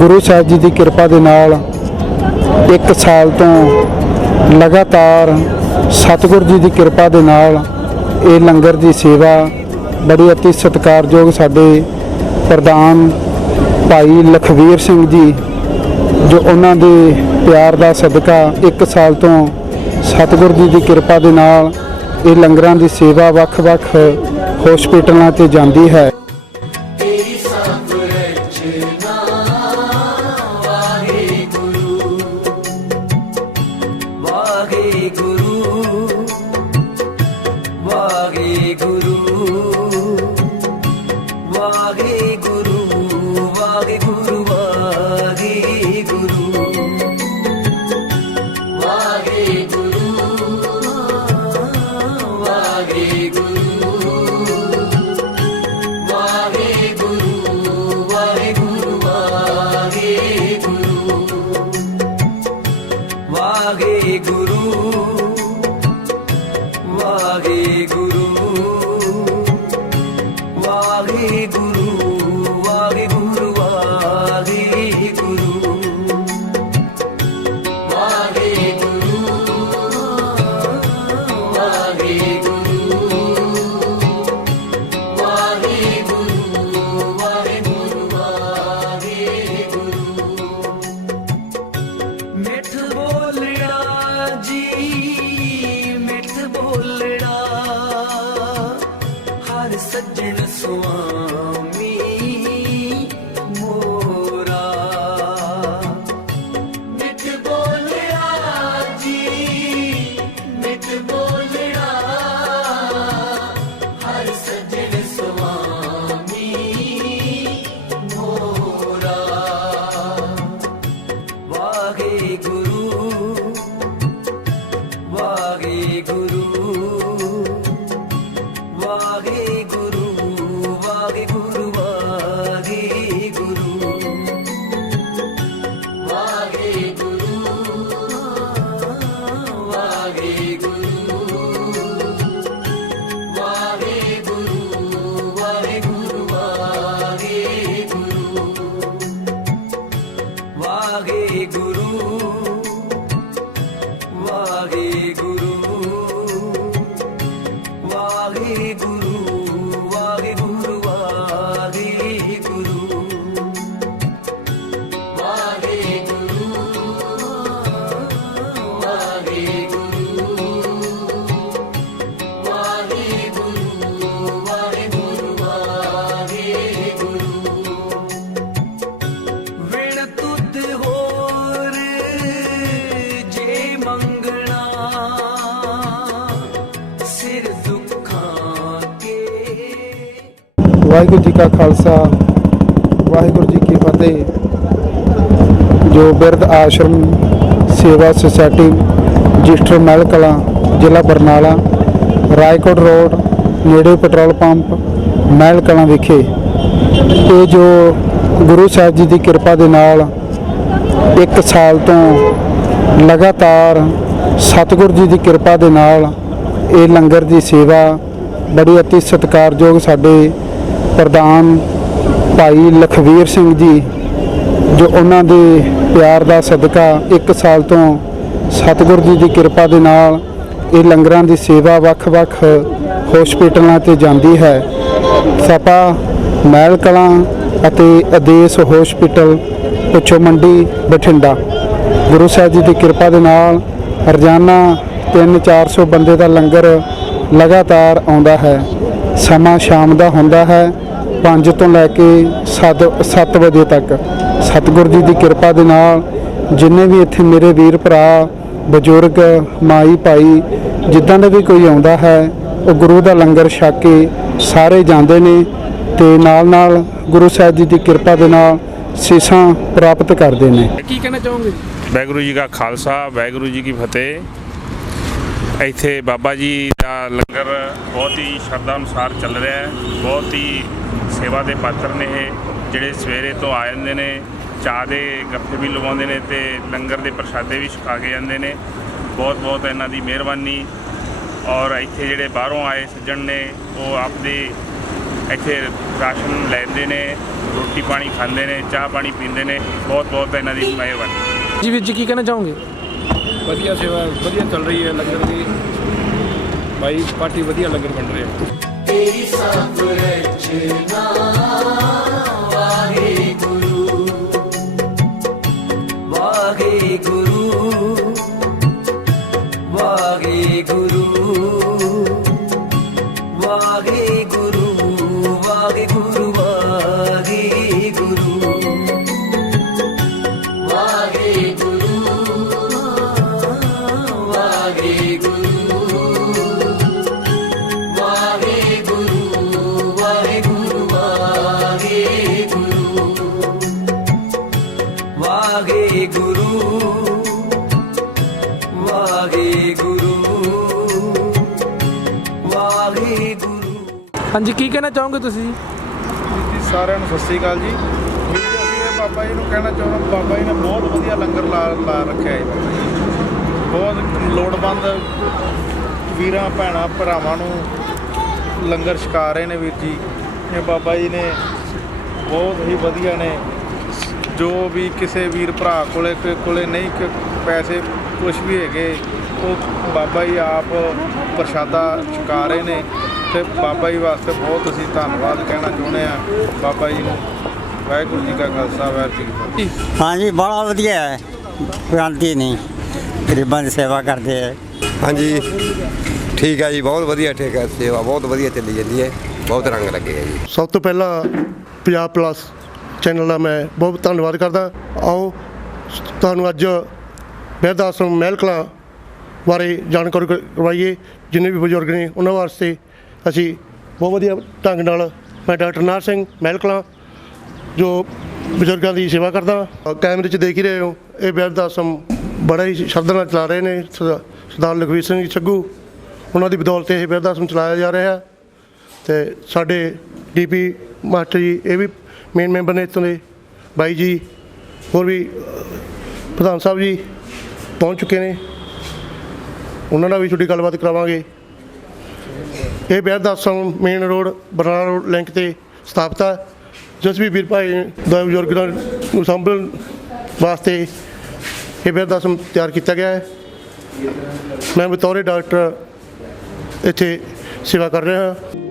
ਗੁਰੂ ਸਾਹਿਬ ਜੀ ਦੀ ਕਿਰਪਾ ਦੇ ਨਾਲ ਇੱਕ ਸਾਲ ਤੋਂ ਲਗਾਤਾਰ ਸਤਿਗੁਰ ਜੀ ਦੀ ਕਿਰਪਾ ਦੇ ਨਾਲ ਇਹ ਲੰਗਰ ਦੀ ਸੇਵਾ ਬੜੀ ਅਤੀ ਸਤਿਕਾਰਯੋਗ ਸਾਡੇ ਪ੍ਰਧਾਨ ਭਾਈ ਲਖਵੀਰ ਸਿੰਘ ਜੀ, ਜੋ ਉਹਨਾਂ ਦੇ ਪਿਆਰ ਦਾ ਸਦਕਾ ਇੱਕ ਸਾਲ ਤੋਂ ਸਤਿਗੁਰ ਜੀ ਦੀ ਕਿਰਪਾ ਦੇ ਨਾਲ ਇਹ ਲੰਗਰਾਂ ਦੀ ਸੇਵਾ ਵੱਖ-ਵੱਖ ਹਸਪੀਟਲਾਂ ਤੇ ਜਾਂਦੀ ਹੈ। गुरु ਵਾਹਿਗੁਰੂ ਜੀ ਕਾ ਖਾਲਸਾ, ਵਾਹਿਗੁਰੂ ਜੀ ਕੀ ਫਤਿਹ। ਜੋ ਬਿਰਧ ਆਸ਼ਰਮ, ਸੇਵਾ ਸੁਸਾਇਟੀ ਰਜਿਸਟਰ ਮਹਿਲ ਕਲਾਂ, ਜ਼ਿਲ੍ਹਾ ਬਰਨਾਲਾ, ਰਾਏਕੋਟ ਰੋਡ, ਨੇੜੇ ਪੈਟਰੋਲ ਪੰਪ, ਮਹਿਲ ਕਲਾਂ ਵਿਖੇ, ਇਹ ਜੋ ਗੁਰੂ ਸਾਹਿਬ ਜੀ ਦੀ ਕਿਰਪਾ ਦੇ ਨਾਲ ਇੱਕ ਸਾਲ ਤੋਂ ਲਗਾਤਾਰ ਸਤਿਗੁਰ ਜੀ ਦੀ ਕਿਰਪਾ ਦੇ ਨਾਲ ਇਹ ਲੰਗਰ ਦੀ ਸੇਵਾ, ਬੜੀ ਅਤੀ ਸਤਿਕਾਰਯੋਗ ਸਾਡੇ ਪ੍ਰਧਾਨ ਭਾਈ ਲਖਵੀਰ ਸਿੰਘ ਜੀ, ਜੋ ਉਹਨਾਂ ਦੇ ਪਿਆਰ ਦਾ ਸਦਕਾ ਇੱਕ ਸਾਲ ਤੋਂ ਸਤਿਗੁਰ ਜੀ ਦੀ ਕਿਰਪਾ ਦੇ ਨਾਲ ਇਹ ਲੰਗਰਾਂ ਦੀ ਸੇਵਾ ਵੱਖ-ਵੱਖ ਹਸਪੀਟਲਾਂ ਤੇ ਜਾਂਦੀ ਹੈ। ਸਪਾ, ਮਹਿਲ ਕਲਾਂ ਅਤੇ ਆਦੇਸ਼ ਹਸਪੀਟਲ ਪੁੱਛੋ ਮੰਡੀ ਬਠਿੰਡਾ। ਗੁਰੂ ਸਾਹਿਬ ਜੀ ਦੀ ਕਿਰਪਾ ਦੇ ਨਾਲ ਰੋਜ਼ਾਨਾ 3-400 ਬੰਦੇ ਦਾ ਲੰਗਰ ਲਗਾਤਾਰ ਆਉਂਦਾ ਹੈ। ਸਮਾਂ ਸ਼ਾਮ ਦਾ ਹੁੰਦਾ ਹੈ। 5 ਤੋਂ ਲੈ ਕੇ 7 7 ਵਜੇ ਤੱਕ। ਸਤਿਗੁਰ ਜੀ ਦੀ ਕਿਰਪਾ ਦੇ ਨਾਲ ਜਿੰਨੇ ਵੀ ਇੱਥੇ ਮੇਰੇ ਵੀਰ ਭਰਾ ਬਜ਼ੁਰਗ ਮਾਈ ਭਾਈ ਜਿੱਦਾਂ ਦਾ ਵੀ ਕੋਈ ਆਉਂਦਾ ਹੈ ਉਹ ਗੁਰੂ ਦਾ ਲੰਗਰ ਛਕ ਕੇ ਸਾਰੇ ਜਾਂਦੇ ਨੇ ਤੇ ਨਾਲ ਨਾਲ ਗੁਰੂ ਸਾਹਿਬ ਜੀ ਦੀ ਕਿਰਪਾ ਦੇ ਨਾਲ ਸੀਸਾਂ ਪ੍ਰਾਪਤ ਕਰਦੇ ਨੇ। ਕੀ ਕਹਿਣਾ ਚਾਹੋਗੇ? ਵਾਹਿਗੁਰੂ ਜੀ ਕਾ ਖਾਲਸਾ ਵਾਹਿਗੁਰੂ ਜੀ ਕੀ ਫਤਿਹ। ਇੱਥੇ ਬਾਬਾ ਜੀ ਦਾ ਲੰਗਰ ਬਹੁਤ ਹੀ ਸ਼ਰਧਾ ਅਨੁਸਾਰ ਚੱਲ ਰਿਹਾ ਹੈ ਬਹੁਤ ਹੀ ਸੇਵਾ ਦੇ ਪਾਤਰ ਨੇ ਇਹ ਜਿਹੜੇ ਸਵੇਰੇ ਤੋਂ ਆ ਜਾਂਦੇ ਨੇ ਚਾਹ ਦੇ ਗੱਫੇ ਵੀ ਲਵਾਉਂਦੇ ਨੇ ਤੇ ਲੰਗਰ ਦੇ ਪ੍ਰਸ਼ਾਦੇ ਵੀ ਛਕਾ ਕੇ ਜਾਂਦੇ ਨੇ। ਬਹੁਤ ਬਹੁਤ ਇਹਨਾਂ ਦੀ ਮਿਹਰਬਾਨੀ। ਔਰ ਇੱਥੇ ਜਿਹੜੇ ਬਾਹਰੋਂ ਆਏ ਸੱਜਣ ਨੇ ਉਹ ਆਪਦੇ ਇੱਥੇ ਰਾਸ਼ਨ ਲੈਂਦੇ ਨੇ ਰੋਟੀ ਪਾਣੀ ਖਾਂਦੇ ਨੇ ਚਾਹ ਪਾਣੀ ਪੀਂਦੇ ਨੇ। ਬਹੁਤ ਬਹੁਤ ਇਹਨਾਂ ਦੀ ਮਿਹਰਬਾਨੀ। ਜੀ ਵੀਰ ਜੀ ਕੀ ਕਹਿਣਾ ਚਾਹੋਗੇ? ਵਧੀਆ ਸੇਵਾ ਵਧੀਆ ਚੱਲ ਰਹੀ ਹੈ ਲੰਗਰ ਦੀ। ਭਾਈ ਪਾਰਟੀ ਵਧੀਆ ਲੰਗਰ ਬਣ ਰਿਹਾ ਤੇਰੀ ਸਭ ਰਚਨਾ না ਹਾਂਜੀ, ਕੀ ਕਹਿਣਾ ਚਾਹੋਗੇ ਤੁਸੀਂ? ਜੀ, ਸਾਰਿਆਂ ਨੂੰ ਸਤਿ ਸ੍ਰੀ ਅਕਾਲ ਜੀ। ਵੀਰ ਜੀ, ਅਸੀਂ ਇਹ ਬਾਬਾ ਜੀ ਨੂੰ ਕਹਿਣਾ ਚਾਹੁੰਦਾ ਬਾਬਾ ਜੀ ਨੇ ਬਹੁਤ ਵਧੀਆ ਲੰਗਰ ਲਾ ਲਾ ਰੱਖਿਆ ਹੈ ਬਹੁਤ ਲੋੜਵੰਦ ਵੀਰਾਂ, ਭੈਣਾਂ, ਭਰਾਵਾਂ ਨੂੰ ਲੰਗਰ ਛਕਾ ਰਹੇ ਨੇ ਵੀਰ ਜੀ। ਇਹ ਬਾਬਾ ਜੀ ਨੇ ਬਹੁਤ ਹੀ ਵਧੀਆ ਨੇ। ਜੋ ਵੀ ਕਿਸੇ ਵੀਰ ਭਰਾ ਕੋਲੇ ਕ- ਕੋਲੇ ਨਹੀਂ ਕ- ਪੈਸੇ ਕੁਝ ਵੀ ਹੈਗੇ, ਉਹ ਬਾਬਾ ਜੀ ਆਪ ਪ੍ਰਸ਼ਾਦਾ ਛਕਾ ਰਹੇ ਨੇ। ਤੇ ਬਾਬਾ ਜੀ ਵਾਸਤੇ ਬਹੁਤ ਅਸੀਂ ਧੰਨਵਾਦ ਕਹਿਣਾ ਚਾਹੁੰਦੇ ਆ ਬਾਬਾ ਜੀ ਨੂੰ ਵਾਹਿਗੁਰੂ ਜੀ ਕਾ ਖਾਲਸਾ ਵਾਹਿਗੁਰੂ ਜੀ ਹਾਂਜੀ ਬੜਾ ਵਧੀਆ ਹੈ। ਕ੍ਰਾਂਤੀ ਨਹੀਂ ਗਰੀਬਾਂ ਦੀ ਸੇਵਾ ਕਰਦੇ ਹੈ। ਹਾਂਜੀ ਠੀਕ ਹੈ ਜੀ ਬਹੁਤ ਵਧੀਆ ਠੀਕ ਹੈ ਸੇਵਾ ਬਹੁਤ ਵਧੀਆ ਚੱਲੀ ਜਾਂਦੀ ਹੈ। ਬਹੁਤ ਰੰਗ ਲੱਗੇਗਾ ਜੀ। ਸਭ ਤੋਂ ਪਹਿਲਾਂ ਪੰਜਾਬ ਪਲੱਸ ਚੈਨਲ ਦਾ ਮੈਂ ਬਹੁਤ ਧੰਨਵਾਦ ਕਰਦਾ। ਆਓ ਤੁਹਾਨੂੰ ਅੱਜ ਬਿਰਧ ਆਸ਼ਰਮ ਮਹਿਲ ਕਲਾਂ ਬਾਰੇ ਜਾਣਕਾਰੀ ਕਰ- ਕਰਵਾਈਏ। ਜਿੰਨੇ ਵੀ ਬਜ਼ੁਰਗ ਨੇ ਉਹਨਾਂ ਵਾਸਤੇ ਅਸੀਂ ਬਹੁਤ ਵਧੀਆ ਢੰਗ ਨਾਲ ਮੈਂ ਡਾਕਟਰ ਨਾਰ ਸਿੰਘ ਮਹਿਲਕਲਾਂ ਜੋ ਬਜ਼ੁਰਗਾਂ ਦੀ ਸੇਵਾ ਕਰਦਾ ਅ, ਕੈਮਰੇ 'ਚ ਦੇਖ ਹੀ ਰਹੇ ਹੋ ਇਹ ਬਿਰਧ ਆਸਮ ਬੜਾ ਹੀ ਸ਼ਰਧਾ ਨਾਲ ਚਲਾ ਰਹੇ ਨੇ ਸਰਦਾਰ ਲਖਵੀਰ ਸਿੰਘ ਜੀ ਛੱਗੂ। ਉਹਨਾਂ ਦੀ ਬਦੌਲਤ ਇਹ ਬਿਰਧ ਆਸਮ ਚਲਾਇਆ ਜਾ ਰਿਹਾ ਹੈ। ਤੇ ਸਾਡੇ ਡੀਪੀ ਮਾਸਟਰ ਜੀ ਇਹ ਵੀ ਮੇਨ ਮੈਂਬਰ ਨੇ ਇੱਥੋਂ ਦੇ। ਬਾਈ ਜੀ ਹੋਰ ਵੀ ਪ੍ਰਧਾਨ ਸਾਹਿਬ ਜੀ ਪਹੁੰਚ ਚੁੱਕੇ ਨੇ। ਉਹਨਾਂ ਨਾਲ ਵੀ ਛੋਟੀ ਗੱਲਬਾਤ ਕਰਾਵਾਂਗੇ। ਇਹ ਬਿਆਦ main road Barnala road link ਤੇ ਸਥਾਪਿਤ ਹੈ ਜਿਸ ਵੀ ਵੀਰ ਭਾਈ ਦਾ ਬਜ਼ੁਰਗ ਨੂੰ ਸੰਭਲਣ ਵਾਸਤੇ ਇਹ ਬਿਆਦ ਤਿਆਰ ਕੀਤਾ ਗਿਆ ਹੈ। ਮੈਂ ਬਤੌਰੇ ਡਾਕਟਰ ਇੱਥੇ ਸੇਵਾ ਕਰ ਰਿਹਾ ਹਾਂ।